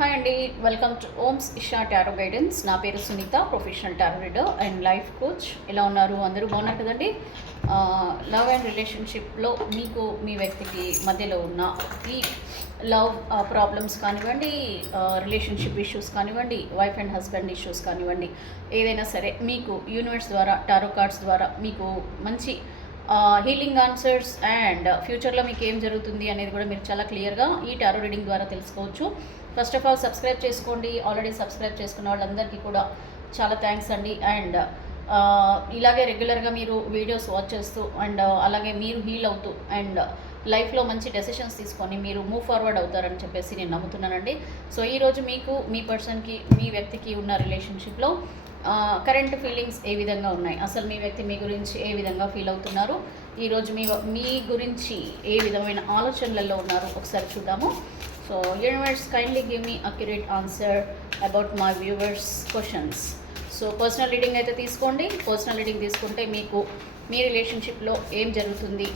Hi అండి, welcome to ఓమ్స్ Isha tarot guidance. నా పేరు Sunita, professional tarot reader and life coach. ఎలా ఉన్నారు? అందరూ బాగున్నారు కదండి. లవ్ అండ్ రిలేషన్షిప్లో మీకు మీ వ్యక్తికి మధ్యలో ఉన్న ఈ లవ్ ప్రాబ్లమ్స్ కానివ్వండి, రిలేషన్షిప్ ఇష్యూస్ కానివ్వండి, వైఫ్ అండ్ హస్బెండ్ ఇష్యూస్ కానివ్వండి, ఏదైనా సరే మీకు యూనివర్స్ ద్వారా, టారో కార్డ్స్ ద్వారా మీకు మంచి హీలింగ్ ఆన్సర్స్ అండ్ ఫ్యూచర్లో మీకు ఏం జరుగుతుంది అనేది కూడా మీరు చాలా క్లియర్గా ఈ టారో రీడింగ్ ద్వారా తెలుసుకోవచ్చు. ఫస్ట్ ఆఫ్ ఆల్ సబ్స్క్రైబ్ చేసుకోండి. ఆల్రెడీ సబ్స్క్రైబ్ చేసుకున్న వాళ్ళందరికీ కూడా చాలా థ్యాంక్స్ అండి. అండ్ ఇలాగే రెగ్యులర్గా మీరు వీడియోస్ వాచ్ చేస్తూ అండ్ అలాగే మీరు హీల్ అవుతూ అండ్ లైఫ్లో మంచి డెసిషన్స్ తీసుకొని మీరు మూవ్ ఫార్వర్డ్ అవుతారని చెప్పేసి నేను నమ్ముతున్నానండి. సో ఈరోజు మీకు మీ పర్సన్కి మీ వ్యక్తికి ఉన్న రిలేషన్షిప్లో కరెంట్ ఫీలింగ్స్ ఏ విధంగా ఉన్నాయి, అసలు మీ వ్యక్తి మీ గురించి ఏ విధంగా ఫీల్ అవుతున్నారు, ఈరోజు మీ గురించి ఏ విధమైన ఆలోచనలలో ఉన్నారు ఒకసారి చూద్దాము. So universe kindly give me accurate answer about my viewers questions. So personal reading అయితే తీసుకోండి. పర్సనల్ రీడింగ్ తీసుకుంటే మీకు మీ రిలేషన్షిప్లో ఏం జరుగుతుంది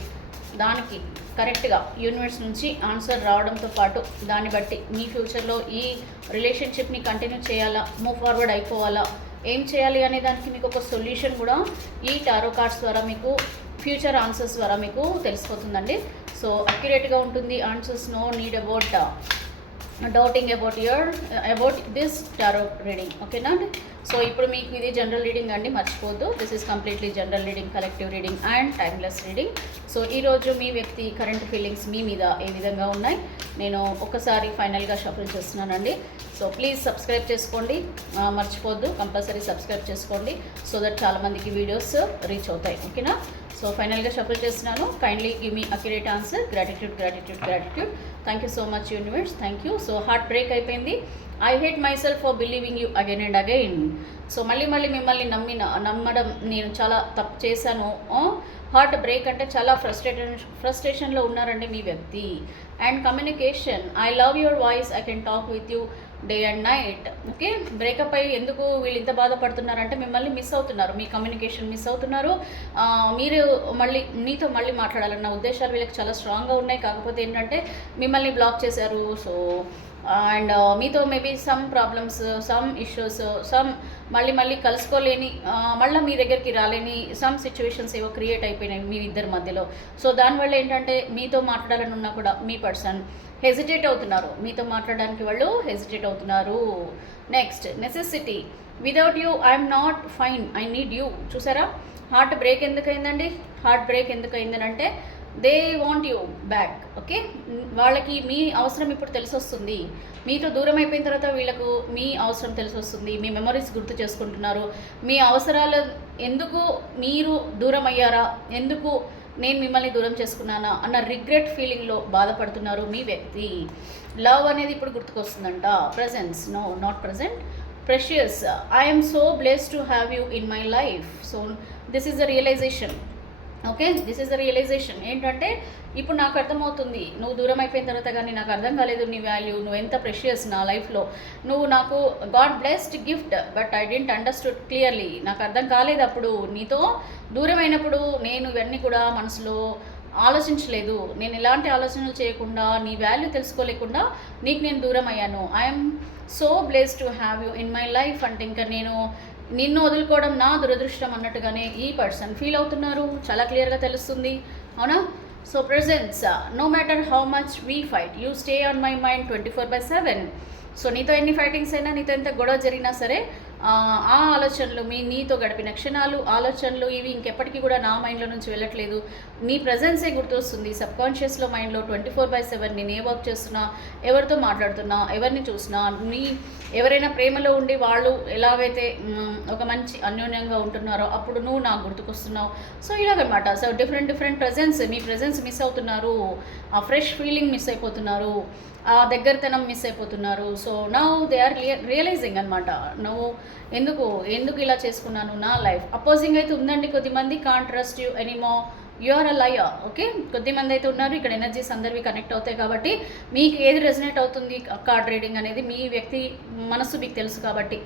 దానికి కరెక్ట్గా యూనివర్స్ నుంచి ఆన్సర్ రావడంతో పాటు దాన్ని బట్టి మీ ఫ్యూచర్లో ఈ రిలేషన్షిప్ని కంటిన్యూ చేయాలా, మూవ్ ఫార్వర్డ్ అయిపోవాలా, ఏం చేయాలి అనే దానికి మీకు ఒక సొల్యూషన్ కూడా ఈ టారో కార్డ్స్ ద్వారా మీకు ఫ్యూచర్ ఆన్సర్స్ ద్వారా మీకు తెలిసిపోతుందండి. సో అక్యురేట్గా ఉంటుంది answers. No need about doubting about this tarot reading, ఓకేనా అండి. సో ఇప్పుడు మీకు ఇది జనరల్ రీడింగ్ అండి, మర్చిపోద్దు. This is completely general reading, collective reading and timeless reading. So ఈరోజు మీ వ్యక్తి కరెంట్ ఫీలింగ్స్ మీ మీద ఏ విధంగా ఉన్నాయి నేను ఒకసారి ఫైనల్గా షఫుల్ చేస్తున్నానండి. సో ప్లీజ్ సబ్స్క్రైబ్ చేసుకోండి, మర్చిపోద్దు, కంపల్సరీ సబ్స్క్రైబ్ చేసుకోండి సో దట్ చాలామందికి వీడియోస్ రీచ్ అవుతాయి, ఓకేనా. సో ఫైనల్గా షఫుల్ చేస్తున్నాను. Kindly give me accurate answer. Gratitude gratitude gratitude. Thank you so much universe, thank you. So heartbreak అయిపోయింది. I hate myself for believing you again and again. So మళ్ళీ మిమ్మల్ని నమ్మడం నేను చాలా తప్పు చేశాను. హార్ట్ బ్రేక్ అంటే చాలా ఫ్రస్ట్రేషన్లో ఉన్నారండి మీ వ్యక్తి. And communication, I love your voice, I can talk with you day and night. Okay, breakup అయ్యి ఎందుకు వీళ్ళు ఇంత బాధపడుతున్నారంటే మిమ్మల్ని మిస్ అవుతున్నారు, మీ కమ్యూనికేషన్ మిస్ అవుతున్నారు. మీరు మీతో మళ్ళీ మాట్లాడాలన్న ఉద్దేశాలు వీళ్ళకి చాలా స్ట్రాంగ్గా ఉన్నాయి. కాకపోతే ఏంటంటే మిమ్మల్ని బ్లాక్ చేశారు. సో అండ్ మీతో maybe some problems, some issues, some మళ్ళీ కలుసుకోలేని, మళ్ళీ మీ దగ్గరికి రాలేని సమ్ సిచ్యువేషన్స్ ఏవో క్రియేట్ అయిపోయినాయి మీ ఇద్దరి మధ్యలో. సో దానివల్ల ఏంటంటే మీతో మాట్లాడాలని ఉన్నా కూడా మీ పర్సన్ హెజిటేట్ అవుతున్నారు, మీతో మాట్లాడడానికి వాళ్ళు హెజిటేట్ అవుతున్నారు. Next necessity, without you I'm not fine, I need you. చూసారా హార్ట్ బ్రేక్ ఎందుకు అయిందండి? హార్ట్ బ్రేక్ ఎందుకు అయిందనంటే they want you back. Okay, వాళ్ళకి మీ అవసరం ఇప్పుడు తెలిసి వస్తుంది. మీతో దూరం అయిపోయిన తర్వాత వీళ్ళకు మీ అవసరం తెలిసి వస్తుంది. మీ మెమరీస్ గుర్తు చేసుకుంటున్నారు. మీ అవసరాలు ఎందుకు మీరు దూరం అయ్యారా, ఎందుకు నేను మిమ్మల్ని దూరం చేసుకున్నానా అన్న రిగ్రెట్ ఫీలింగ్లో బాధపడుతున్నారు మీ వ్యక్తి. లవ్ అనేది ఇప్పుడు గుర్తుకొస్తుందంట. Presence, no not present. Precious, I'm so blessed to have you in my life. So this is the realization. Okay, this is the realization. ఏంటంటే ఇప్పుడు నాకు అర్థమవుతుంది, నువ్వు దూరం అయిపోయిన తర్వాత కానీ నాకు అర్థం కాలేదు నీ వాల్యూ, నువ్వు ఎంత ప్రెషియస్ నా లైఫ్లో, నువ్వు నాకు god blessed gift but I didn't understood clearly. నాకు అర్థం కాలేదు అప్పుడు, నీతో దూరం అయినప్పుడు నేను ఇవన్నీ కూడా మనసులో ఆలోచించలేదు. నేను ఎలాంటి ఆలోచనలు చేయకుండా, నీ వాల్యూ తెలుసుకోలేకుండా నీకు నేను దూరం అయ్యాను. I'm so blessed to have you in my life అంటే ఇంకా నేను నిన్ను వదులుకోవడం నా దురదృష్టం అన్నట్టుగానే ఈ పర్సన్ ఫీల్ అవుతున్నారు. చాలా క్లియర్గా తెలుస్తుంది, అవునా. So presence, no matter how much we fight you stay on my mind 24/7. So నీతో ఎన్ని ఫైటింగ్స్ అయినా, నీతో ఎంత గొడవ జరిగినా సరే ఆ ఆలోచనలు, నీతో గడిపిన క్షణాలు, ఆలోచనలు ఇవి ఇంకెప్పటికీ కూడా నా మైండ్లో నుంచి వెళ్ళట్లేదు. నీ ప్రజెన్సే గుర్తొస్తుంది సబ్కాన్షియస్లో మైండ్లో 24/7. నేను ఏ వర్క్ చేస్తున్నా, ఎవరితో మాట్లాడుతున్నా, ఎవరిని చూసినా, ఎవరైనా ప్రేమలో ఉండి వాళ్ళు ఎలాగైతే ఒక మంచి అన్యోన్యంగా ఉంటున్నారో అప్పుడు నువ్వు నాకు గుర్తుకొస్తున్నావు. సో ఇలాగనమాట. సో డిఫరెంట్ ప్రజెన్స్, మీ ప్రజెన్స్ మిస్ అవుతున్నారు, ఆ ఫ్రెష్ ఫీలింగ్ మిస్ అయిపోతున్నారు, ఆ దగ్గరతనం మిస్ అయిపోతున్నారు. So now they are realizing అనమాట, నువ్వు ఎందుకు ఇలా చేసుకున్నాను నా లైఫ్. అపోజింగ్ అయితే ఉందండి, కొద్దిమంది can't trust you anymore, you are a liar. Okay, కొద్దిమంది అయితే ఉన్నారు. ఇక్కడ ఎనర్జీస్ అందరివి కనెక్ట్ అవుతాయి కాబట్టి మీకు ఏది రెజనేట్ అవుతుంది కార్డ్ రీడింగ్ అనేది మీ వ్యక్తి మనసు మీకు తెలుసు కాబట్టి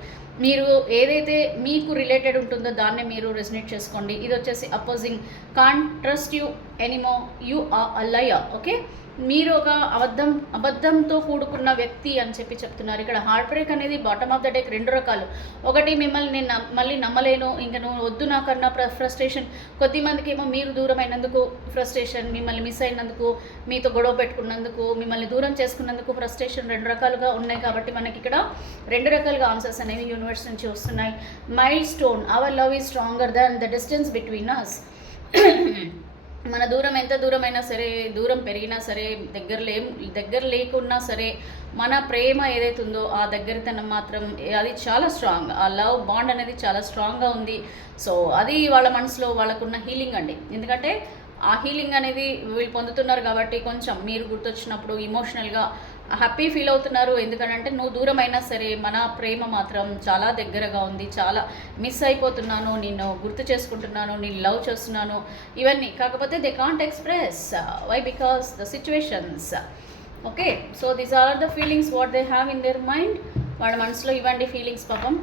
మీరు ఏదైతే మీకు రిలేటెడ్ ఉంటుందో దాన్నే మీరు రెజనేట్ చేసుకోండి. ఇది వచ్చేసి opposing, can't trust you anymore, you are a liar. Okay, మీరు ఒక అబద్ధంతో కూడుకున్న వ్యక్తి అని చెప్తున్నారు. ఇక్కడ హార్ట్ బ్రేక్ అనేది బాటమ్ ఆఫ్ ద డేక్ 2 రకాలు. ఒకటి మిమ్మల్ని నేను మళ్ళీ నమ్మలేను, ఇంకా నువ్వు వద్దు నాకన్నా ఫ్రస్ట్రేషన్. కొద్దిమందికి ఏమో మీరు దూరమైనందుకు ఫ్రస్ట్రేషన్, మిమ్మల్ని మిస్ అయినందుకు, మీతో గొడవ పెట్టుకున్నందుకు, మిమ్మల్ని దూరం చేసుకున్నందుకు ఫ్రస్ట్రేషన్ 2 రకాలుగా ఉన్నాయి. కాబట్టి మనకి ఇక్కడ 2 రకాలుగా ఆన్సర్స్ అనేవి యూనివర్స్ నుంచి వస్తున్నాయి. Milestone, our love is stronger than the distance between us. మన దూరం ఎంత దూరమైనా సరే, దూరం పెరిగినా సరే, దగ్గర లేకున్నా సరే, మన ప్రేమ ఏదైతే ఉందో ఆ దగ్గరతనం మాత్రం అది చాలా స్ట్రాంగ్. ఆ లవ్ బాండ్ అనేది చాలా స్ట్రాంగ్గా ఉంది. సో అది వాళ్ళ మనసులో వాళ్ళకున్న హీలింగ్ అండి. ఎందుకంటే ఆ హీలింగ్ అనేది వీళ్ళు పొందుతున్నారు కాబట్టి కొంచెం మీరు గుర్తొచ్చినప్పుడు ఇమోషనల్గా హ్యాపీ ఫీల్ అవుతున్నారు. ఎందుకంటే నువ్వు దూరం అయినా సరే మన ప్రేమ మాత్రం చాలా దగ్గరగా ఉంది, చాలా మిస్ అయిపోతున్నాను, నిన్ను గుర్తు చేసుకుంటున్నాను, నేను లవ్ చేస్తున్నాను, ఇవన్నీ. కాకపోతే they can't express why, because the situations. Okay, so these are the feelings what they have in their mind. వాళ్ళ మనసులో ఇవ్వండి ఫీలింగ్స్. పాపం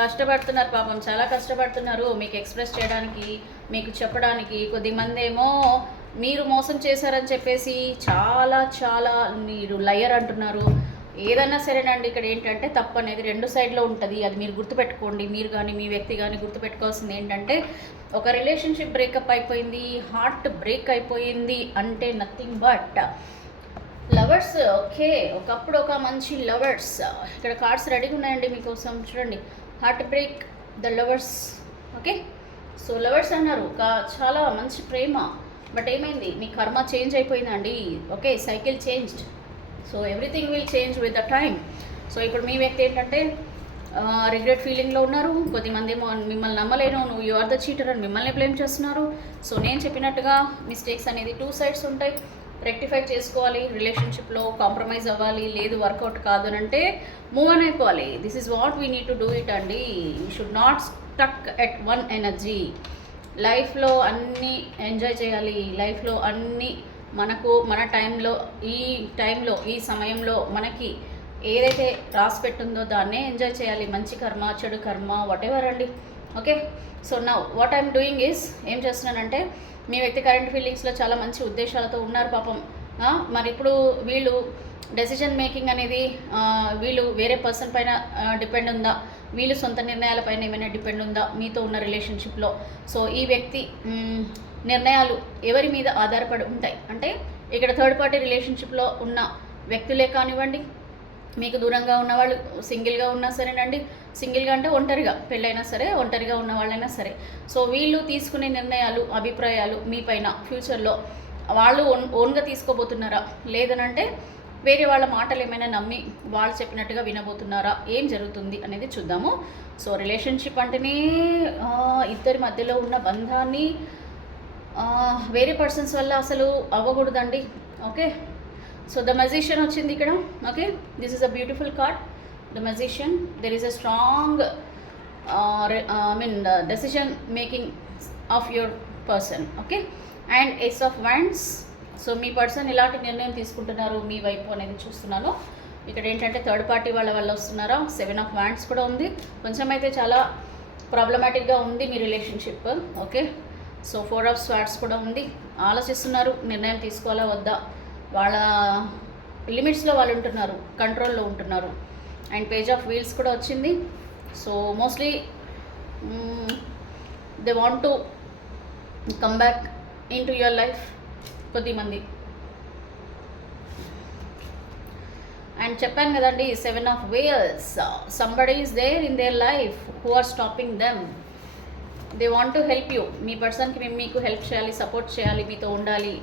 కష్టపడుతున్నారు, పాపం చాలా కష్టపడుతున్నారు మీకు ఎక్స్ప్రెస్ చేయడానికి, మీకు చెప్పడానికి. కొద్దిమంది ఏమో మీరు మోసం చేశారని చెప్పేసి చాలా చాలా మీరు లయర్ అంటున్నారు. ఏదన్నా సరేనండి, ఇక్కడ ఏంటంటే తప్పు అనేది 2 సైడ్లో ఉంటుంది. అది మీరు గుర్తుపెట్టుకోండి. మీరు కానీ మీ వ్యక్తి కానీ గుర్తుపెట్టుకోవాల్సింది ఏంటంటే, ఒక రిలేషన్షిప్ బ్రేకప్ అయిపోయింది, హార్ట్ బ్రేక్ అయిపోయింది అంటే నథింగ్ బట్ లవర్స్. ఓకే, ఒకప్పుడు ఒక మంచి లవర్స్. ఇక్కడ కార్డ్స్ రెడీగా ఉన్నాయండి మీకోసం, చూడండి. Heart break, the lovers. Okay, so lovers అన్నారు చాలా మంచి ప్రేమ, బట్ ఏమైంది, మీ కర్మ చేంజ్ అయిపోయిందండి. Okay, cycle changed. So everything will change with the time. So ఇప్పుడు మీ వ్యక్తి ఏంటంటే రిగ్రెట్ ఫీలింగ్లో ఉన్నారు. కొద్దిమంది ఏమో మిమ్మల్ని నమ్మలేను, నువ్వు యు ఆర్ ద చీటర్ అని మిమ్మల్ని బ్లేమ్ చేస్తున్నారు. సో నేను చెప్పినట్టుగా మిస్టేక్స్ అనేది 2 సైడ్స్ ఉంటాయి. రెక్టిఫై చేసుకోవాలి, రిలేషన్షిప్లో కాంప్రమైజ్ అవ్వాలి. లేదు వర్కౌట్ కాదు అని అంటే మూవ్ ఆన్ అయిపోవాలి. This is what we need to do it అండి. We should not stuck at one energy. లైఫ్లో అన్నీ ఎంజాయ్ చేయాలి. లైఫ్లో అన్నీ మనకు మన టైంలో ఈ సమయంలో మనకి ఏదైతే రాసి పెట్టుందో దాన్నే ఎంజాయ్ చేయాలి. మంచి కర్మ, చెడు కర్మ, వాట్ ఎవర్ అండి. Okay, so now what I'm doing is, ఏం చేస్తున్నానంటే, మీ వ్యక్తి కరెంట్ ఫీలింగ్స్లో చాలా మంచి ఉద్దేశాలతో ఉన్నారు పాపం. మరి ఇప్పుడు వీళ్ళు డెసిషన్ మేకింగ్ అనేది వీళ్ళు వేరే పర్సన్ పైన డిపెండ్ ఉందా, వీళ్ళు సొంత నిర్ణయాలపైన ఏమైనా డిపెండ్ ఉందా మీతో ఉన్న రిలేషన్షిప్లో? సో ఈ వ్యక్తి నిర్ణయాలు ఎవరి మీద ఆధారపడి ఉంటాయి అంటే, ఇక్కడ థర్డ్ పార్టీ రిలేషన్షిప్లో ఉన్న వ్యక్తులే కానివ్వండి, మీకు దూరంగా ఉన్నవాళ్ళు, సింగిల్గా ఉన్నా సరేనండి, సింగిల్గా అంటే ఒంటరిగా, పెళ్ళైనా సరే, ఒంటరిగా ఉన్న వాళ్ళైనా సరే. సో వీళ్ళు తీసుకునే నిర్ణయాలు, అభిప్రాయాలు మీ పైన ఫ్యూచర్లో వాళ్ళు ఓన్గా తీసుకోబోతున్నారా, లేదనంటే వేరే వాళ్ళ మాటలు ఏమైనా నమ్మి వాళ్ళు చెప్పినట్టుగా వినబోతున్నారా, ఏం జరుగుతుంది అనేది చూద్దాము. సో రిలేషన్షిప్ అంటేనే ఇద్దరి మధ్యలో ఉన్న బంధాన్ని వేరే పర్సన్స్ వల్ల అసలు అవ్వకూడదండి. ఓకే, సో ద మెజిషియన్ వచ్చింది ఇక్కడ. Okay, this is a beautiful card, the magician. There is a strong decision making of your person. Okay, and ace of wands. So మీ పర్సన్ ఇలాంటి నిర్ణయం తీసుకుంటున్నారు మీ వైపు అనేది చూస్తున్నాను. ఇక్కడ ఏంటంటే థర్డ్ పార్టీ వాళ్ళ వల్ల వస్తున్నారా. 7 ఆఫ్ వ్యాండ్స్ కూడా ఉంది. కొంచెం అయితే చాలా ప్రాబ్లమాటిక్గా ఉంది మీ relationship. Okay, so 4 of swords కూడా ఉంది. ఆలోచిస్తున్నారు నిర్ణయం తీసుకోవాలా వద్దా. వాళ్ళ లిమిట్స్లో వాళ్ళు ఉంటున్నారు, కంట్రోల్లో ఉంటున్నారు. అండ్ పేజ్ ఆఫ్ వీల్స్ కూడా వచ్చింది. So mostly they want to come back in to your life కొద్దిమంది. అండ్ చెప్పాను కదండి, 7 of wheels. Somebody is there in their life who are stopping them. They want to help you. మీ పర్సన్కి మేము మీకు help చేయాలి, సపోర్ట్ చేయాలి, మీతో ఉండాలి,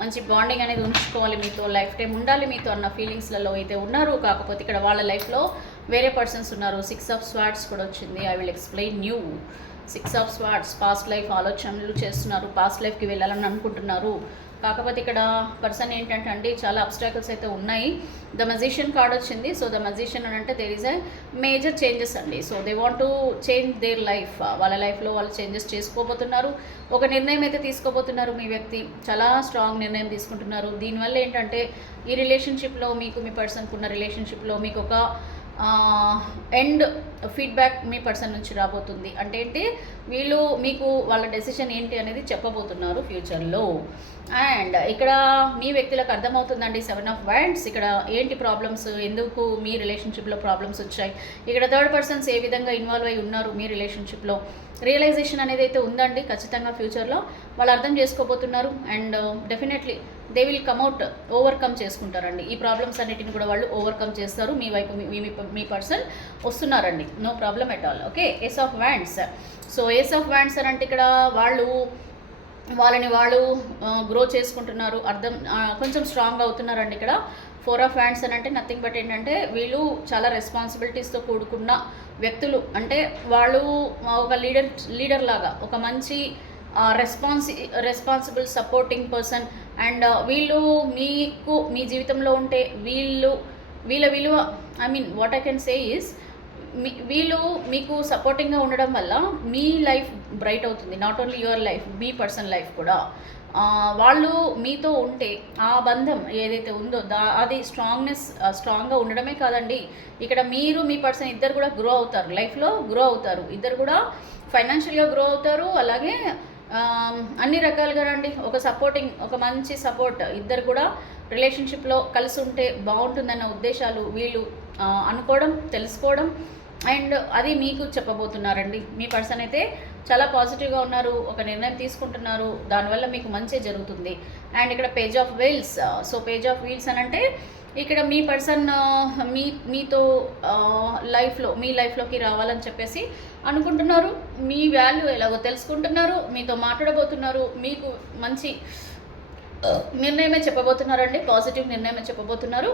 మంచి బాండింగ్ అనేది ఉంచుకోవాలి, మీతో లైఫ్ టైం ఉండాలి మీతో అన్న ఫీలింగ్స్లలో అయితే ఉన్నారు. కాకపోతే ఇక్కడ వాళ్ళ లైఫ్లో వేరే పర్సన్స్ ఉన్నారు. 6 ఆఫ్ స్వార్డ్స్ కూడా వచ్చింది. I will explain new. 6 of swords, past life ఆలోచనలు చేస్తున్నారు, పాస్ట్ లైఫ్కి వెళ్ళాలని అనుకుంటున్నారు. కాకపోతే ఇక్కడ పర్సన్ ఏంటంటే అండి చాలా అబ్స్టాకల్స్ అయితే ఉన్నాయి. ద మెజిషియన్ కార్డ్ వచ్చింది. సో ద మెజిషియన్ అని అంటే there is a major changes అండి. So they want to change their life. వాళ్ళ లైఫ్లో వాళ్ళు చేంజెస్ చేసుకోబోతున్నారు. ఒక నిర్ణయం అయితే తీసుకోబోతున్నారు మీ వ్యక్తి. చాలా స్ట్రాంగ్ నిర్ణయం తీసుకుంటున్నారు. దీనివల్ల ఏంటంటే ఈ రిలేషన్షిప్లో మీకు, మీ పర్సన్కి ఉన్న రిలేషన్షిప్లో మీకు ఒక ఎండ్ ఫీడ్బ్యాక్ మీ పర్సన్ నుంచి రాబోతుంది. అంటే ఏంటి, వీళ్ళు మీకు వాళ్ళ డెసిషన్ ఏంటి అనేది చెప్పబోతున్నారు ఫ్యూచర్లో. అండ్ ఇక్కడ మీ వ్యక్తులకు అర్థమవుతుందండి 7 ఆఫ్ వ్యాండ్స్. ఇక్కడ ఏంటి ప్రాబ్లమ్స్, ఎందుకు మీ రిలేషన్షిప్లో ప్రాబ్లమ్స్ వచ్చాయి, ఇక్కడ థర్డ్ పర్సన్స్ ఏ విధంగా ఇన్వాల్వ్ అయి ఉన్నారు మీ రిలేషన్షిప్లో, రియలైజేషన్ అనేది అయితే ఉందండి. ఖచ్చితంగా ఫ్యూచర్లో వాళ్ళు అర్థం చేసుకోబోతున్నారు. And definitely they will come out, overcome చేసుకుంటారండి. ఈ ప్రాబ్లమ్స్ అన్నిటిని కూడా వాళ్ళు ఓవర్కమ్ చేస్తారు. మీ వైపు మీ పర్సన్ వస్తున్నారండి, no problem at all. Okay, ace of wands. So ace of wands అని అంటే ఇక్కడ వాళ్ళని వాళ్ళు గ్రో చేసుకుంటున్నారు, కొంచెం స్ట్రాంగ్ అవుతున్నారండి. ఇక్కడ 4 ఆఫ్ హ్యాండ్స్ అని అంటే నథింగ్ బట్ ఏంటంటే వీళ్ళు చాలా రెస్పాన్సిబిలిటీస్తో కూడుకున్న వ్యక్తులు. అంటే వాళ్ళు ఒక లీడర్ లాగా, ఒక మంచి రెస్పాన్సిబుల్ సపోర్టింగ్ పర్సన్. అండ్ వీళ్ళు మీకు మీ జీవితంలో ఉంటే వీళ్ళ విలువ, I mean what I can say is, వీళ్ళు మీకు సపోర్టింగ్గా ఉండడం వల్ల మీ లైఫ్ బ్రైట్ అవుతుంది. Not only your life, me person life కూడా. వాళ్ళు మీతో ఉంటే ఆ బంధం ఏదైతే ఉందో అది స్ట్రాంగ్గా ఉండడమే కాదండి, ఇక్కడ మీరు మీ పర్సన్ ఇద్దరు కూడా గ్రో అవుతారు, లైఫ్లో గ్రో అవుతారు. ఇద్దరు కూడా ఫైనాన్షియల్గా గ్రో అవుతారు, అలాగే అన్ని రకాలుగా అండి. ఒక మంచి సపోర్ట్, ఇద్దరు కూడా రిలేషన్షిప్లో కలిసి ఉంటే బాగుంటుందన్న ఉద్దేశాలు వీళ్ళు అనుకోవడం, తెలుసుకోవడం, అండ్ అది మీకు చెప్పబోతున్నారండి. మీ పర్సన్ అయితే చాలా పాజిటివ్గా ఉన్నారు, ఒక నిర్ణయం తీసుకుంటున్నారు, దానివల్ల మీకు మంచి జరుగుతుంది. అండ్ ఇక్కడ page of wheels. So page of wheels అని అంటే ఇక్కడ మీ పర్సన్ మీతో మీ లైఫ్లోకి రావాలని చెప్పేసి అనుకుంటున్నారు. మీ వాల్యూ ఎలాగో తెలుసుకుంటున్నారు, మీతో మాట్లాడబోతున్నారు, మీకు మంచి నిర్ణయమే చెప్పబోతున్నారండి, పాజిటివ్ నిర్ణయమే చెప్పబోతున్నారు,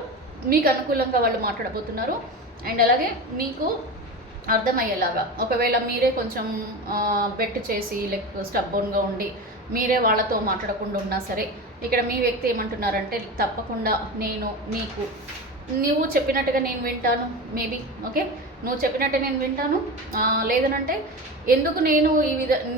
మీకు అనుకూలంగా వాళ్ళు మాట్లాడబోతున్నారు. అండ్ అలాగే మీకు అర్థమయ్యేలాగా, ఒకవేళ మీరే కొంచెం బెట్ చేసి స్టబ్బోన్గా ఉండి మీరే వాళ్ళతో మాట్లాడకుండా ఉన్నా సరే, ఇక్కడ మీ వ్యక్తి ఏమంటున్నారంటే తప్పకుండా నువ్వు చెప్పినట్టుగా నేను వింటాను, మేబీ ఓకే, నువ్వు చెప్పినట్టే నేను వింటాను, లేదనంటే ఎందుకు నేను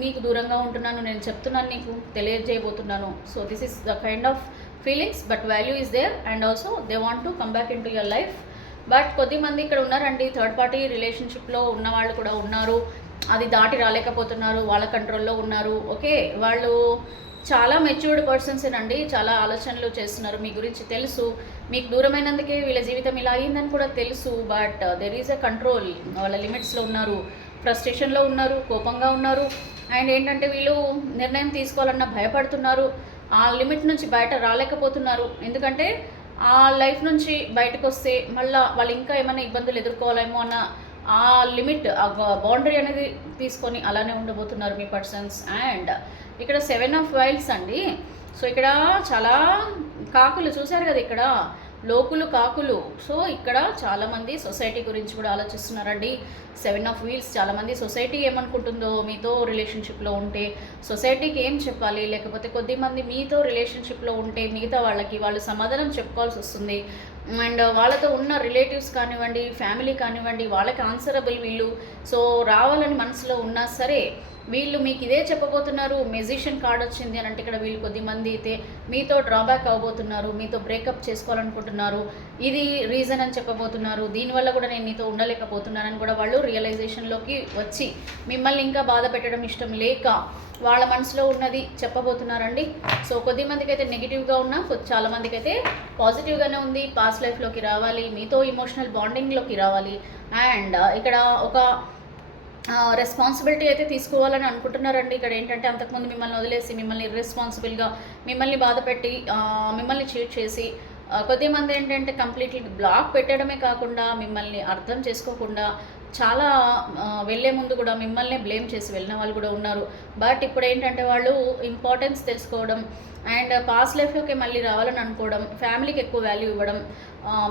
నీకు దూరంగా ఉంటున్నాను, నేను చెప్తున్నాను, నీకు తెలియజేయబోతున్నాను. So this is the kind of feelings, but value is there and also they want to come back in to your life. But కొద్దిమంది ఇక్కడ ఉన్నారండి, థర్డ్ పార్టీ రిలేషన్షిప్లో ఉన్న వాళ్ళు కూడా ఉన్నారు, అది దాటి రాలేకపోతున్నారు, వాళ్ళ కంట్రోల్లో ఉన్నారు. ఓకే, వాళ్ళు చాలా మెచ్యూర్డ్ పర్సన్సేనండి, చాలా ఆలోచనలు చేస్తున్నారు, మీ గురించి తెలుసు, మీకు దూరమైనందుకే వీళ్ళ జీవితం ఇలా అయిందని కూడా తెలుసు. But there is a control, వాళ్ళ లిమిట్స్లో ఉన్నారు, ఫ్రస్ట్రేషన్లో ఉన్నారు, కోపంగా ఉన్నారు. అండ్ ఏంటంటే వీళ్ళు నిర్ణయం తీసుకోవాలన్నా భయపడుతున్నారు, ఆ లిమిట్ నుంచి బయట రాలేకపోతున్నారు. ఎందుకంటే ఆ లైఫ్ నుంచి బయటకు వస్తే మళ్ళీ వాళ్ళు ఇంకా ఏమైనా ఇబ్బందులు ఎదుర్కోవాలేమో అన్న ఆ లిమిట్, ఆ బౌండరీ అనేది తీసుకొని అలానే ఉండబోతున్నారు మీ పర్సన్స్. అండ్ ఇక్కడ 7 ఆఫ్ వైల్స్ అండి. సో ఇక్కడ చాలా కాకులు చూశారు కదా, ఇక్కడ లోకులు కాకులు. సో ఇక్కడ చాలామంది సొసైటీ గురించి కూడా ఆలోచిస్తున్నారండి. 7 ఆఫ్ వీల్స్, చాలామంది సొసైటీ ఏమనుకుంటుందో మీతో రిలేషన్షిప్లో ఉంటే, సొసైటీకి ఏం చెప్పాలి, లేకపోతే కొద్దిమంది మీతో రిలేషన్షిప్లో ఉంటే మిగతా వాళ్ళు సమాధానం చెప్పుకోవాల్సి వస్తుంది. అండ్ వాళ్ళతో ఉన్న రిలేటివ్స్ కానివ్వండి, ఫ్యామిలీ కానివ్వండి, వాళ్ళకి ఆన్సరబుల్ వీళ్ళు. సో రావాలని మనసులో ఉన్నా సరే వీళ్ళు మీకు ఇదే చెప్పబోతున్నారు. మెజిషియన్ కార్డ్ వచ్చింది అని అంటే ఇక్కడ వీళ్ళు కొద్దిమంది అయితే మీతో డ్రాబ్యాక్ అవ్వబోతున్నారు, మీతో బ్రేకప్ చేసుకోవాలనుకుంటున్నారు, ఇది రీజన్ అని చెప్పబోతున్నారు, దీనివల్ల కూడా నేను నీతో ఉండలేకపోతున్నానని కూడా వాళ్ళు రియలైజేషన్లోకి వచ్చి మిమ్మల్ని ఇంకా బాధ పెట్టడం ఇష్టం లేక వాళ్ళ మనసులో ఉన్నది చెప్పబోతున్నారండి. సో కొద్దిమందికి అయితే నెగిటివ్గా ఉన్నా, చాలామందికి అయితే పాజిటివ్గానే ఉంది, పాస్ట్ లైఫ్లోకి రావాలి, మీతో ఇమోషనల్ బాండింగ్లోకి రావాలి. అండ్ ఇక్కడ ఒక రెస్పాన్సిబిలిటీ అయితే తీసుకోవాలని అనుకుంటున్నారండి. ఇక్కడ ఏంటంటే అంతకుముందు మిమ్మల్ని వదిలేసి, మిమ్మల్ని ఇర్రెస్పాన్సిబుల్గా, మిమ్మల్ని బాధపెట్టి, మిమ్మల్ని చీట్ చేసి, కొద్దిమంది ఏంటంటే కంప్లీట్లీ బ్లాక్ పెట్టడమే కాకుండా మిమ్మల్ని అర్థం చేసుకోకుండా చాలా వెళ్ళే ముందు కూడా మిమ్మల్ని బ్లేమ్ చేసి వెళ్ళిన వాళ్ళు కూడా ఉన్నారు. బట్ ఇప్పుడు ఏంటంటే వాళ్ళు ఇంపార్టెన్స్ తెలుసుకోవడం అండ్ పాస్ట్ లైఫ్లోకి మళ్ళీ రావాలని అనుకోవడం, ఫ్యామిలీకి ఎక్కువ వాల్యూ ఇవ్వడం,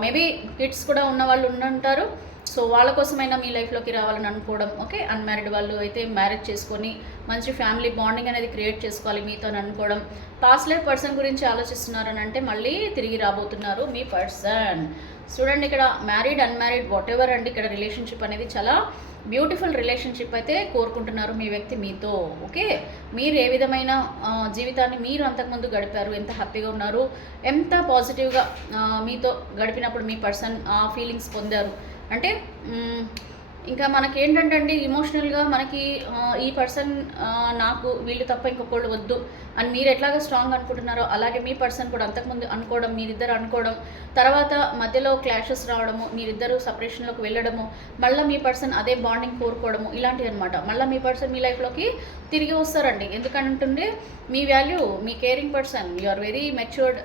మేబీ కిడ్స్ కూడా ఉన్న వాళ్ళు ఉండుంటారు. సో వాళ్ళ కోసమైనా మీ లైఫ్లోకి రావాలని అనుకోవడం. ఓకే, అన్మ్యారీడ్ వాళ్ళు అయితే మ్యారేజ్ చేసుకొని మంచి ఫ్యామిలీ బాండింగ్ అనేది క్రియేట్ చేసుకోవాలి మీతో అని అనుకోవడం. పాస్ట్ లైఫ్ పర్సన్ గురించి ఆలోచిస్తున్నారని అంటే మళ్ళీ తిరిగి రాబోతున్నారు మీ పర్సన్. చూడండి ఇక్కడ మ్యారీడ్ అన్మ్యారీడ్ వాట్ ఎవర్ అండి, ఇక్కడ రిలేషన్షిప్ అనేది చాలా బ్యూటిఫుల్ రిలేషన్షిప్ అయితే కోరుకుంటున్నారు మీ వ్యక్తి మీతో. ఓకే, మీరు ఏ విధమైన జీవితాన్ని మీరు అంతకుముందు గడిపారు, ఎంత హ్యాపీగా ఉన్నారు, ఎంత పాజిటివ్గా మీతో గడిపినప్పుడు మీ పర్సన్ ఆ ఫీలింగ్స్ పొందారు అంటే ఇంకా మనకేంటంటే అండి ఎమోషనల్గా మనకి ఈ పర్సన్ నాకు వీళ్ళు తప్ప ఇంకొకళ్ళు వద్దు అని మీరు ఎట్లాగా స్ట్రాంగ్ అనుకుంటున్నారో అలాగే మీ పర్సన్ కూడా అంతకుముందు అనుకోవడం, మీరిద్దరు అనుకోవడం, తర్వాత మధ్యలో క్లాషెస్ రావడము, మీరిద్దరు సపరేషన్లోకి వెళ్ళడము, మళ్ళీ మీ పర్సన్ అదే బాండింగ్ కోరుకోవడము, ఇలాంటివి అనమాట. మళ్ళీ మీ పర్సన్ మీ లైఫ్లోకి తిరిగి వస్తారండి. ఎందుకంటుంటే మీ వాల్యూ, మీ caring person, you are very matured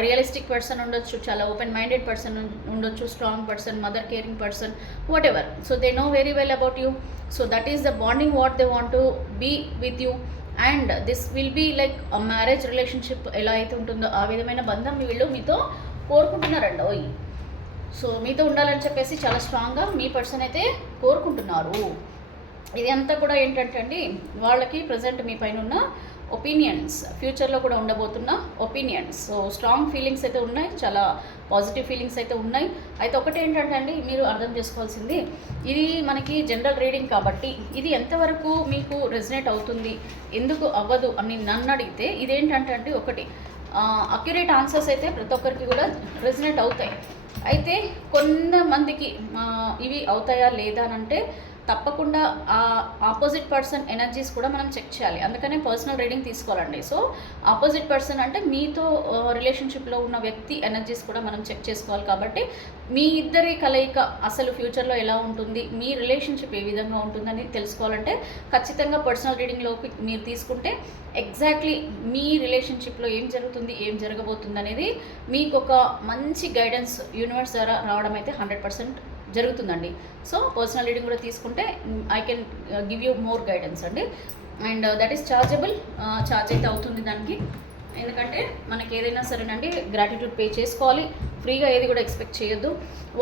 realistic person ఉండొచ్చు, చాలా ఓపెన్ మైండెడ్ పర్సన్ ఉండొచ్చు, strong person, mother caring person, whatever. So they know very well about you. So that is the bonding what they want to be with you. And this will be like marriage relationship ఎలా అయితే ఉంటుందో ఆ విధమైన బంధం వీళ్ళు మీతో కోరుకుంటున్నారండి. ఓయ్, so మీతో ఉండాలని చెప్పేసి చాలా స్ట్రాంగ్గా మీ పర్సన్ అయితే కోరుకుంటున్నారు. ఇది అంతా కూడా ఏంటంటే అండి వాళ్ళకి ప్రజెంట్ మీ పైన ఉన్న ఒపీనియన్స్, ఫ్యూచర్లో కూడా ఉండబోతున్న ఒపీనియన్స్. సో స్ట్రాంగ్ ఫీలింగ్స్ అయితే ఉన్నాయి, చాలా పాజిటివ్ ఫీలింగ్స్ అయితే ఉన్నాయి. అయితే ఒకటి ఏంటంటే అండి మీరు అర్థం చేసుకోవాల్సింది, ఇది మనకి జనరల్ రీడింగ్ కాబట్టి ఇది ఎంతవరకు మీకు రెజనేట్ అవుతుంది, ఎందుకు అవ్వదు అని నన్ను అడిగితే ఇదేంటంటే అండి ఒకటి అక్యురేట్ ఆన్సర్స్ అయితే ప్రతి ఒక్కరికి కూడా రెజనేట్ అవుతాయి. అయితే కొంతమందికి ఇవి అవుతాయా లేదా అని అంటే తప్పకుండా ఆ ఆపోజిట్ పర్సన్ ఎనర్జీస్ కూడా మనం చెక్ చేయాలి. అందుకనే పర్సనల్ రీడింగ్ తీసుకోవాలండి. సో ఆపోజిట్ పర్సన్ అంటే మీతో రిలేషన్షిప్లో ఉన్న వ్యక్తి ఎనర్జీస్ కూడా మనం చెక్ చేసుకోవాలి. కాబట్టి మీ ఇద్దరి కలయిక అసలు ఫ్యూచర్లో ఎలా ఉంటుంది, మీ రిలేషన్షిప్ ఏ విధంగా ఉంటుందని తెలుసుకోవాలంటే ఖచ్చితంగా పర్సనల్ రీడింగ్లోకి మీరు తీసుకుంటే ఎగ్జాక్ట్లీ మీ రిలేషన్షిప్లో ఏం జరుగుతుంది, ఏం జరగబోతుంది అనేది మీకు ఒక మంచి గైడెన్స్ యూనివర్స్ ద్వారా రావడం అయితే 100% జరుగుతుందండి. సో పర్సనల్ రీడింగ్ కూడా తీసుకుంటే I can give you more guidance అండి. And that is chargeable, charge అయితే అవుతుంది దానికి. ఎందుకంటే మనకి ఏదైనా సరేనండి గ్రాటిట్యూడ్ పే చేసుకోవాలి, ఫ్రీగా ఏది కూడా ఎక్స్పెక్ట్ చేయొద్దు.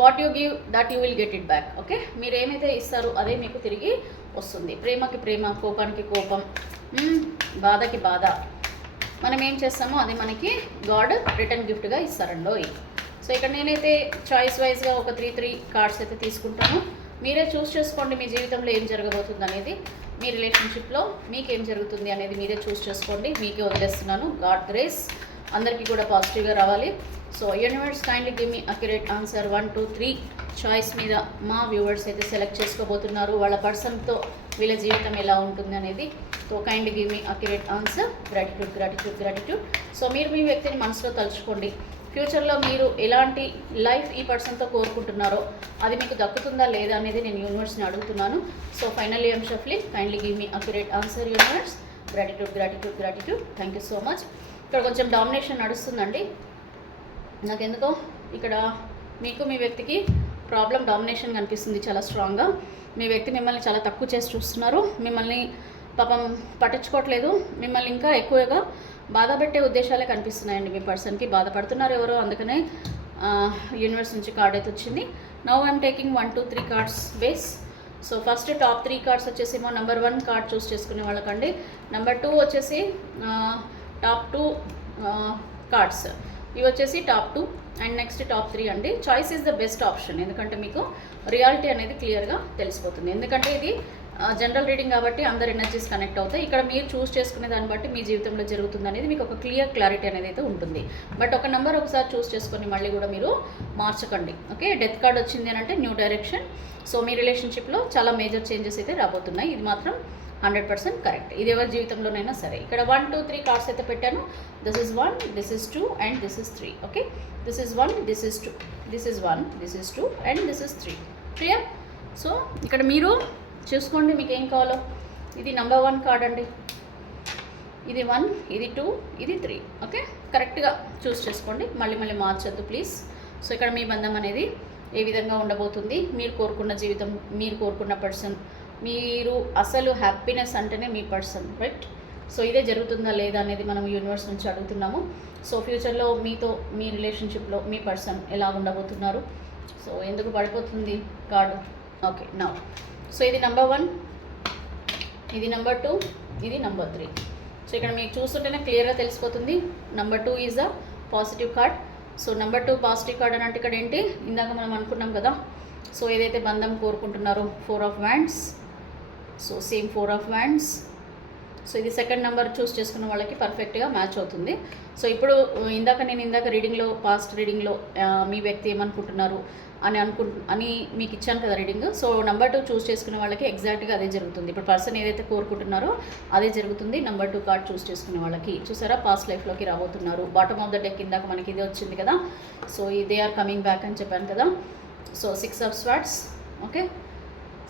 What you give that you will get it back. Okay, మీరు ఏమైతే ఇస్తారో అదే మీకు తిరిగి వస్తుంది. ప్రేమకి ప్రేమ, కోపానికి కోపం, బాధకి బాధ, మనం ఏం చేస్తామో అది మనకి గాడ్ రిటర్న్ గిఫ్ట్గా ఇస్తారండి. సో ఇక్కడ నేనైతే చాయిస్ వైజ్గా ఒక 3 కార్డ్స్ అయితే తీసుకుంటాను. మీరే చూస్ చేసుకోండి మీ జీవితంలో ఏం జరగబోతుంది అనేది, మీ రిలేషన్షిప్లో మీకేం జరుగుతుంది అనేది మీరే చూస్ చేసుకోండి. మీకే వదిలేస్తున్నాను. గాడ్ గ్రేస్ అందరికీ కూడా పాజిటివ్గా రావాలి. So universe kindly give me accurate answer 1, 2, 3 choice మీద మా వ్యూవర్స్ అయితే సెలెక్ట్ చేసుకోబోతున్నారు. వాళ్ళ పర్సన్తో వీళ్ళ జీవితం ఎలా ఉంటుంది అనేది. So kindly give me accurate answer. Gratitude, gratitude, gratitude. So మీరు మీ వ్యక్తిని మనసులో తలుచుకోండి. ఫ్యూచర్లో మీరు ఎలాంటి లైఫ్ ఈ పర్సన్తో కోరుకుంటున్నారో అది మీకు దక్కుతుందా లేదా అనేది నేను యూనివర్స్ని అడుగుతున్నాను. So finally I'm shuffling. Kindly give me accurate answer universe. Gratitude, gratitude, gratitude. Thank you so much. ఇక్కడ కొంచెం డామినేషన్ నడుస్తుందండి. నాకెందుకో ఇక్కడ మీకు మీ వ్యక్తికి ప్రాబ్లం డామినేషన్ కనిపిస్తుంది చాలా స్ట్రాంగ్గా. మీ వ్యక్తి మిమ్మల్ని చాలా తక్కువ చేసి చూస్తున్నారు, మిమ్మల్ని పాపం పట్టించుకోవట్లేదు, మిమ్మల్ని ఇంకా ఎక్కువగా బాధ పెట్టే ఉద్దేశాలే కనిపిస్తున్నాయండి. మీ పర్సన్కి బాధపడుతున్నారు ఎవరో, అందుకనే యూనివర్స్ నుంచి కార్డ్ అయితే వచ్చింది. Now I'm taking 1, 2, 3 cards base. So first top 3 cards వచ్చేసేమో నెంబర్ 1 కార్డ్ చూస్ చేసుకునే వాళ్ళకండి. నెంబర్ 2 వచ్చేసి టాప్ 2 కార్డ్స్, ఇవి వచ్చేసి టాప్ 2 అండ్ నెక్స్ట్ టాప్ 3 అండి. Choice is the best option, ఎందుకంటే మీకు రియాలిటీ అనేది క్లియర్గా తెలిసిపోతుంది. ఎందుకంటే ఇది జనరల్ రీడింగ్ కాబట్టి అందరు ఎనర్జీస్ కనెక్ట్ అవుతాయి. ఇక్కడ మీరు చూస్ చేసుకునే దాన్ని బట్టి మీ జీవితంలో జరుగుతుంది అనేది మీకు ఒక క్లారిటీ అనేది అయితే ఉంటుంది. బట్ ఒక నెంబర్ ఒకసారి చూస్ చేసుకొని మళ్ళీ కూడా మీరు మార్చకండి. ఓకే, డెత్ కార్డ్ వచ్చింది అని అంటే న్యూ డైరెక్షన్. సో మీ రిలేషన్షిప్లో చాలా మేజర్ చేంజెస్ అయితే రాబోతున్నాయి. ఇది మాత్రం 100% కరెక్ట్. ఇది ఎవరి జీవితంలోనైనా సరే. ఇక్కడ 1, 2, 3 కార్డ్స్ అయితే పెట్టాను. This is 1, this is 2 and this is 3. Okay, this is 1, this is 2, this is 1, this is 2 and this is 3. Clear? So ఇక్కడ మీరు చూసుకోండి మీకు ఏం కావాలో. ఇది నెంబర్ 1 కార్డ్ అండి. ఇది 1, ఇది 2, ఇది 3. ఓకే, కరెక్ట్గా చూస్ చేసుకోండి, మళ్ళీ మళ్ళీ మార్చొద్దు ప్లీజ్. సో ఇక్కడ మీ బంధం అనేది ఏ విధంగా ఉండబోతుంది, మీరు కోరుకున్న జీవితం, మీరు కోరుకున్న పర్సన్, మీరు అసలు హ్యాపీనెస్ అంటేనే మీ పర్సన్, రైట్? సో ఇదే జరుగుతుందా లేదా అనేది మనం యూనివర్స్ నుంచి అడుగుతున్నాము. సో ఫ్యూచర్లో మీతో మీ రిలేషన్షిప్లో మీ పర్సన్ ఎలా ఉండబోతున్నారు. సో ఎందుకు పడిపోతుంది కార్డు? ఓకే, నౌ సో ఇది నెంబర్ 1, ఇది నెంబర్ 2, ఇది నెంబర్ 3. సో ఇక్కడ మీకు చూస్తుంటేనే క్లియర్గా తెలిసిపోతుంది. Number 2 is a positive card. So number 2 positive card అని అంటే ఇక్కడ ఏంటి, ఇందాక మనం అనుకున్నాం కదా. సో ఏదైతే బంధం కోరుకుంటున్నారో 4 of wands. So same 4 of wands. So ఇది సెకండ్ నెంబర్ చూస్ చేసుకున్న వాళ్ళకి పర్ఫెక్ట్గా మ్యాచ్ అవుతుంది. సో ఇప్పుడు ఇందాక రీడింగ్లో పాస్ట్ రీడింగ్లో మీ వ్యక్తి ఏమనుకుంటున్నారు అని మీకు ఇచ్చాను కదా రీడింగ్. సో నెంబర్ 2 చూస్ చేసుకునే వాళ్ళకి ఎగ్జాక్ట్గా అదే జరుగుతుంది. ఇప్పుడు పర్సన్ ఏదైతే కోరుకుంటున్నారో అదే జరుగుతుంది. నెంబర్ 2 కార్డ్ చూస్ చేసుకునే వాళ్ళకి చూసారా పాస్ట్ లైఫ్లోకి రాబోతున్నారు. బాటమ్ ఆఫ్ ద డెక్ ఇందాక మనకి ఇదే వచ్చింది కదా. So they are coming back అని చెప్పాను కదా. So 6 of Swords, okay,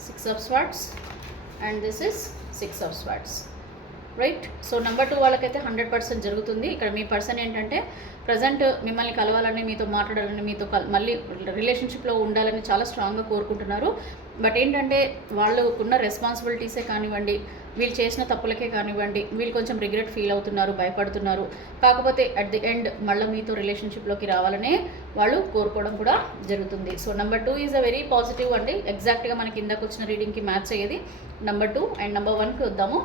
6 of Swords and this is 6 of Swords, right. So number 2 వాళ్ళకైతే 100% జరుగుతుంది. ఇక్కడ మీ పర్సన్ ఏంటంటే ప్రజెంట్ మిమ్మల్ని కలవాలని, మీతో మాట్లాడాలని, మీతో మళ్ళీ రిలేషన్షిప్లో ఉండాలని చాలా స్ట్రాంగ్గా కోరుకుంటున్నారు. బట్ ఏంటంటే వాళ్ళకున్న రెస్పాన్సిబిలిటీసే కానివ్వండి, వీళ్ళు చేసిన తప్పులకే కానివ్వండి, వీళ్ళు కొంచెం రిగ్రెట్ ఫీల్ అవుతున్నారు, భయపడుతున్నారు. కాకపోతే అట్ ది ఎండ్ మళ్ళీ మీతో రిలేషన్షిప్లోకి రావాలనే వాళ్ళు కోరుకోవడం కూడా జరుగుతుంది. So number 2 is a very positive అండి. ఎగ్జాక్ట్గా మనకి ఇందాక వచ్చిన రీడింగ్కి మ్యాచ్ అయ్యేది నెంబర్ 2. అండ్ నెంబర్ 1కి వద్దాము.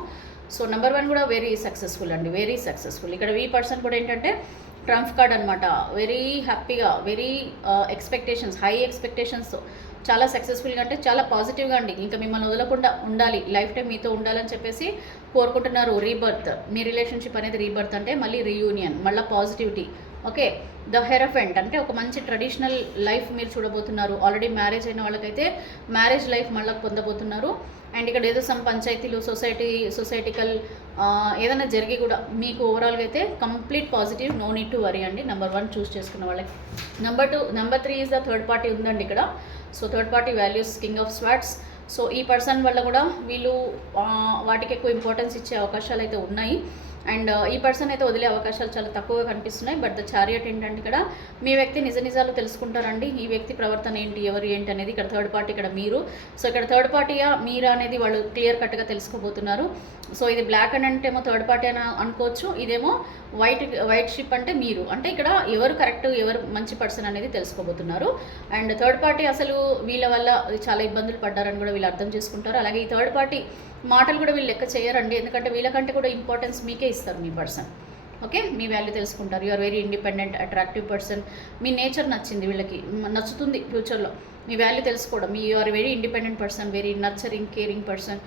సో నెంబర్ 1 కూడా వెరీ సక్సెస్ఫుల్ అండి, వెరీ సక్సెస్ఫుల్. ఇక్కడ ఈ పర్సన్ కూడా ఏంటంటే ట్రంప్ కార్డ్ అనమాట. వెరీ హ్యాపీగా, వెరీ ఎక్స్పెక్టేషన్స్, హై ఎక్స్పెక్టేషన్స్తో చాలా సక్సెస్ఫుల్గా, అంటే చాలా పాజిటివ్గా అండి. ఇంకా మిమ్మల్ని వదలకుండా ఉండాలి, లైఫ్ టైం మీతో ఉండాలని చెప్పేసి కోరుకుంటున్నారు. రీబర్త్, మీ రిలేషన్షిప్ అనేది రీబర్త్ అంటే మళ్ళీ రీయూనియన్, మళ్ళీ పాజిటివిటీ. ఓకే, ద హెరఫెంట్ అంటే ఒక మంచి ట్రెడిషనల్ లైఫ్ మీరు చూడబోతున్నారు. ఆల్రెడీ మ్యారేజ్ అయిన వాళ్ళకైతే మ్యారేజ్ లైఫ్ మళ్ళీ పొందబోతున్నారు. అండ్ ఇక్కడ ఏదో సమ్ పంచాయతీలు, సొసైటికల్ ఏదైనా జరిగి కూడా మీకు ఓవరాల్గా అయితే complete positive, no need to worry అండి. నెంబర్ 1 చూస్ చేసుకున్న వాళ్ళకి. Number 3 is the third party ఉందండి ఇక్కడ. So third party values, king of swords. So ఈ పర్సన్ వల్ల కూడా వీళ్ళు వాటికి ఎక్కువ ఇంపార్టెన్స్ ఇచ్చే అవకాశాలు అయితే ఉన్నాయి. అండ్ ఈ పర్సన్ అయితే వదిలే అవకాశాలు చాలా తక్కువగా కనిపిస్తున్నాయి. బట్ ద చారియట్ ఏంటంటే ఇక్కడ మీ వ్యక్తి నిజాలు తెలుసుకుంటారండి. ఈ వ్యక్తి ప్రవర్తన ఏంటి, ఎవరు ఏంటి అనేది. ఇక్కడ థర్డ్ పార్టీ, ఇక్కడ మీరు. సో ఇక్కడ థర్డ్ పార్టీయా మీరా అనేది వాళ్ళు క్లియర్ కట్గా తెలుసుకోబోతున్నారు. సో ఇది బ్లాక్ అండ్ అంటే ఏమో థర్డ్ పార్టీ అని అనుకోవచ్చు, ఇదేమో వైట్ షిప్ అంటే మీరు. అంటే ఇక్కడ ఎవరు కరెక్ట్, ఎవరు మంచి పర్సన్ అనేది తెలుసుకోబోతున్నారు. అండ్ థర్డ్ పార్టీ అసలు వీళ్ళ వల్ల చాలా ఇబ్బందులు పడ్డారని కూడా వీళ్ళు అర్థం చేసుకుంటారు. అలాగే ఈ థర్డ్ పార్టీ మాటలు కూడా వీళ్ళు లెక్క చేయరండి, ఎందుకంటే వీళ్ళకంటే కూడా ఇంపార్టెన్స్ మీకే ఇస్తారు మీ పర్సన్. ఓకే, మీ వాల్యూ తెలుసుకుంటారు. You are very independent, attractive person. మీ నేచర్ నచ్చింది, వీళ్ళకి నచ్చుతుంది ఫ్యూచర్లో మీ వాల్యూ తెలుసుకోవడం. You are very independent person, very nurturing, caring person.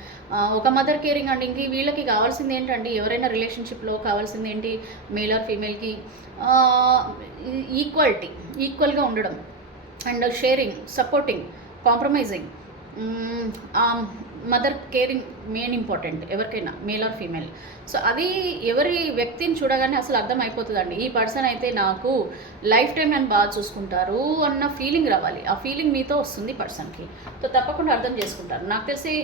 ఒక మదర్ కేరింగ్ అండి. ఇంక వీళ్ళకి కావాల్సింది ఏంటండి, ఎవరైనా రిలేషన్షిప్లో కావాల్సింది ఏంటి, మేల్ ఆర్ ఫీమేల్కి ఈక్వల్గా ఉండడం. And sharing, supporting, compromising, mother caring main important ఎవరికైనా, మేల్ ఆర్ ఫీమేల్. సో అది ఎవరి వ్యక్తిని చూడగానే అసలు అర్థం అయిపోతుందండి. ఈ పర్సన్ అయితే నాకు లైఫ్ టైం నన్ను బాగా చూసుకుంటారు అన్న ఫీలింగ్ రావాలి. ఆ ఫీలింగ్ మీతో వస్తుంది పర్సన్కి. సో తప్పకుండా అర్థం చేసుకుంటారు. నాకు తెలిసి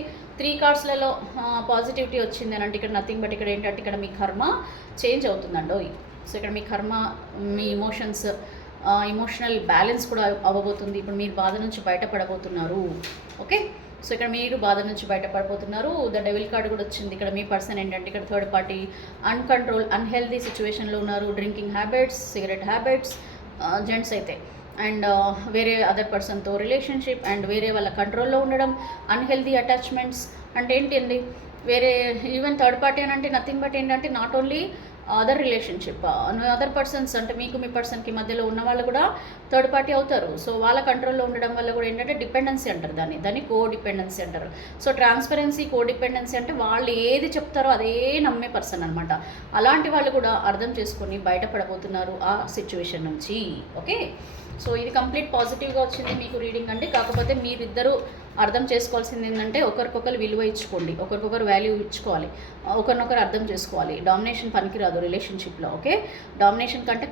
3 కార్డ్స్లలో పాజిటివిటీ వచ్చింది అని అంటే ఇక్కడ నథింగ్ బట్ ఇక్కడ ఏంటంటే ఇక్కడ మీ కర్మ చేంజ్ అవుతుందండి. సో ఇక్కడ మీ కర్మ, మీ ఇమోషనల్ బ్యాలెన్స్ కూడా అవ్వబోతుంది. ఇప్పుడు మీరు బాధ నుంచి బయటపడబోతున్నారు. ఓకే, సో ఇక్కడ మీరు బాధ నుంచి బయటపడిపోతున్నారు. ద డెవిల్ కార్డు కూడా వచ్చింది. ఇక్కడ మీ పర్సన్ ఏంటంటే ఇక్కడ థర్డ్ పార్టీ అన్హెల్దీ సిచ్యువేషన్లో ఉన్నారు. Drinking habits, cigarette habits gents అయితే. అండ్ వేరే అదర్ పర్సన్తో రిలేషన్షిప్ అండ్ వేరే వాళ్ళ కంట్రోల్లో ఉండడం. అన్హెల్దీ అటాచ్మెంట్స్ అంటే ఏంటండి, వేరే ఈవెన్ థర్డ్ పార్టీ అని అంటే నథింగ్ బట్ ఏంటంటే not only other relationship, other persons అంటే మీకు మీ పర్సన్కి మధ్యలో ఉన్న వాళ్ళు కూడా థర్డ్ పార్టీ అవుతారు. సో వాళ్ళ కంట్రోల్లో ఉండడం వల్ల కూడా ఏంటంటే డిపెండెన్సీ అంటారు దాన్ని కో డిపెండెన్సీ అంటారు. సో ట్రాన్స్పరెన్సీ, కో డిపెండెన్సీ అంటే వాళ్ళు ఏది చెప్తారో అదే నమ్మే పర్సన్ అనమాట. అలాంటి వాళ్ళు కూడా అర్థం చేసుకొని బయటపడబోతున్నారు ఆ సిచ్యువేషన్ నుంచి. ఓకే, సో ఇది కంప్లీట్ పాజిటివ్గా వచ్చింది మీకు రీడింగ్ అండి. కాకపోతే మీరిద్దరూ అర్థం చేసుకోవాల్సింది ఏంటంటే ఒకరికొకరు విలువ ఇచ్చుకోండి, ఒకరికొకరు వాల్యూ ఇచ్చుకోవాలి, ఒకరినొకరు అర్థం చేసుకోవాలి. డామినేషన్ పనికిరాదు రిలేషన్షిప్లో. ఓకే, డామినేషన్ కంటే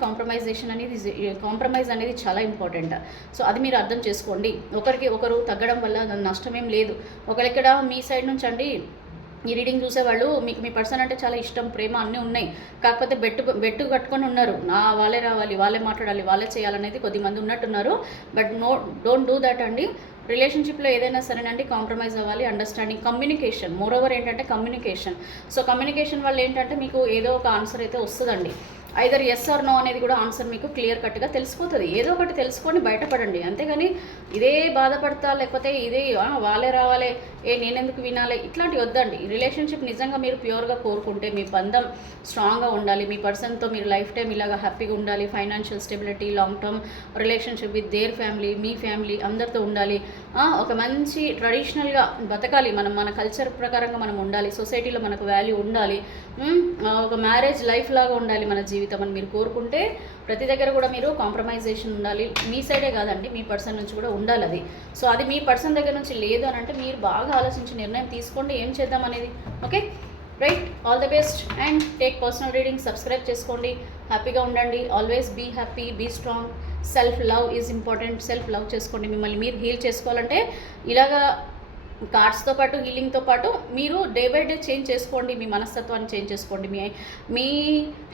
కాంప్రమైజ్ అనేది చాలా ఇంపార్టెంట్. సో అది మీరు అర్థం చేసుకోండి. ఒకరికి ఒకరు తగ్గడం వల్ల నష్టమేం లేదు. ఒకరిక్కడ మీ సైడ్ నుంచి అండి ఈ రీడింగ్ చూసేవాళ్ళు మీకు మీ పర్సన్ అంటే చాలా ఇష్టం, ప్రేమ అన్నీ ఉన్నాయి. కాకపోతే బెట్టు కట్టుకొని ఉన్నారు, వాళ్ళే రావాలి, వాళ్ళే మాట్లాడాలి, వాళ్ళే చేయాలనేది కొద్దిమంది ఉన్నట్టున్నారు. బట్ డోంట్ డూ దట్ అండి. రిలేషన్షిప్లో ఏదైనా సరేనండి కాంప్రమైజ్ అవ్వాలి. అండర్స్టాండింగ్, కమ్యూనికేషన్, మోరోవర్ ఏంటంటే కమ్యూనికేషన్. సో కమ్యూనికేషన్ వల్ల ఏంటంటే మీకు ఏదో ఒక ఆన్సర్ అయితే వస్తుందండి. ఐదర్ ఎస్ ఆర్ నో అనేది కూడా ఆన్సర్ మీకు క్లియర్ కట్గా తెలిసిపోతుంది. ఏదో ఒకటి తెలుసుకొని బయటపడండి. అంతేగాని ఇదే బాధపడతా, లేకపోతే ఇదే వాళ్ళే రావాలి, నేనెందుకు వినాలి, ఇట్లాంటివి వద్దండి. రిలేషన్షిప్ నిజంగా మీరు ప్యూర్గా కోరుకుంటే మీ బంధం స్ట్రాంగ్గా ఉండాలి, మీ పర్సన్తో మీరు లైఫ్ టైం ఇలాగా హ్యాపీగా ఉండాలి, financial stability, long term relationship with their family, me family అందరితో ఉండాలి. ఒక మంచి ట్రెడిషనల్గా బతకాలి, మన కల్చర్ ప్రకారంగా మనం ఉండాలి, సొసైటీలో మనకు వాల్యూ ఉండాలి, ఒక మ్యారేజ్ లైఫ్ లాగా ఉండాలి మన జీవితం. జీవితం అని మీరు కోరుకుంటే ప్రతి దగ్గర కూడా మీరు కాంప్రమైజేషన్ ఉండాలి. మీ సైడే కాదండి, మీ పర్సన్ నుంచి కూడా ఉండాలి అది. సో అది మీ పర్సన్ దగ్గర నుంచి లేదు అని అంటే మీరు బాగా ఆలోచించి నిర్ణయం తీసుకోండి ఏం చేద్దాం అనేది. Okay right, all the best and take personal reading. Subscribe చేసుకోండి, హ్యాపీగా ఉండండి, always be happy, be strong. Self love is important. Self love చేసుకోండి. మిమ్మల్ని మీరు హీల్ చేసుకోవాలంటే ఇలాగా కార్డ్స్తో పాటు హీలింగ్తో పాటు మీరు డే బై డే చేంజ్ చేసుకోండి. మీ మనస్తత్వాన్ని చేంజ్ చేసుకోండి, మీ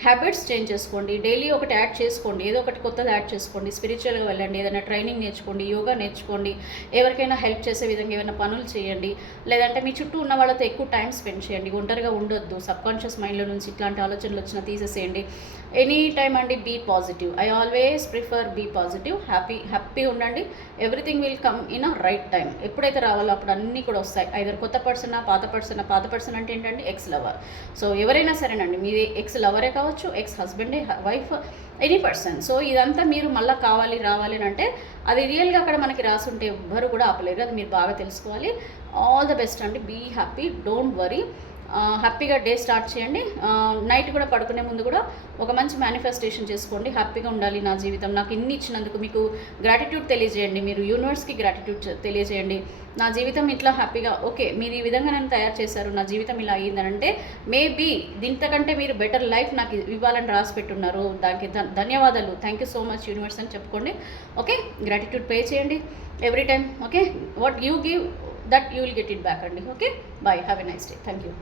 హ్యాబిట్స్ చేంజ్ చేసుకోండి. డైలీ ఒకటి యాడ్ చేసుకోండి, ఏదో ఒకటి కొత్తది యాడ్ చేసుకోండి. స్పిరిచువల్గా వెళ్ళండి, ఏదైనా ట్రైనింగ్ నేర్చుకోండి, యోగా నేర్చుకోండి, ఎవరికైనా హెల్ప్ చేసే విధంగా ఏమైనా పనులు చేయండి. లేదంటే మీ చుట్టూ ఉన్న వాళ్ళతో ఎక్కువ టైం స్పెండ్ చేయండి. ఒంటరిగా ఉండొద్దు. సబ్కాన్షియస్ మైండ్లో నుంచి ఇట్లాంటి ఆలోచనలు వచ్చినా తీసేసేయండి. ఎనీ టైమ్ అండి be positive. I always prefer be positive. Happy ఉండండి. Everything will come in a right time. ఎప్పుడైతే రావాలో అప్పుడు అన్నీ కూడా వస్తాయి. ఐదర్ కొత్త పర్సన్, పాత పర్సన్ అంటే ఏంటంటే ఎక్స్ లవర్. సో ఎవరైనా సరేనండి, మీది ఎక్స్ లవరే కావచ్చు, ఎక్స్ హస్బెండే, వైఫ్, ఎనీ పర్సన్. సో ఇదంతా మీరు మళ్ళీ కావాలి రావాలి అని అంటే అది రియల్గా అక్కడ మనకి రాసుంటే ఎవ్వరు కూడా ఆపలేరు. అది మీరు బాగా తెలుసుకోవాలి. ఆల్ ద బెస్ట్ అండి. Be happy, don't worry. హ్యాపీగా డే స్టార్ట్ చేయండి. నైట్ కూడా పడుకునే ముందు కూడా ఒక మంచి మేనిఫెస్టేషన్ చేసుకోండి. హ్యాపీగా ఉండాలి నా జీవితం, నాకు ఇన్ని ఇచ్చినందుకు మీకు గ్రాటిట్యూడ్ తెలియజేయండి. మీరు యూనివర్స్కి గ్రాటిట్యూడ్ తెలియజేయండి. నా జీవితం ఇట్లా హ్యాపీగా, ఓకే మీరు ఈ విధంగా నన్ను తయారు చేశారు, నా జీవితం ఇలా అయ్యిందనంటే మేబీ దీంతకంటే మీరు బెటర్ లైఫ్ నాకు ఇవ్వాలని రాసి పెట్టున్నారు, దానికి ధన్యవాదాలు, thank you so much universe అని చెప్పుకోండి. ఓకే, గ్రాటిట్యూడ్ పే చేయండి every time. Okay, what you give that you will get it back అండి. Okay, bye, have a nice day, thank you.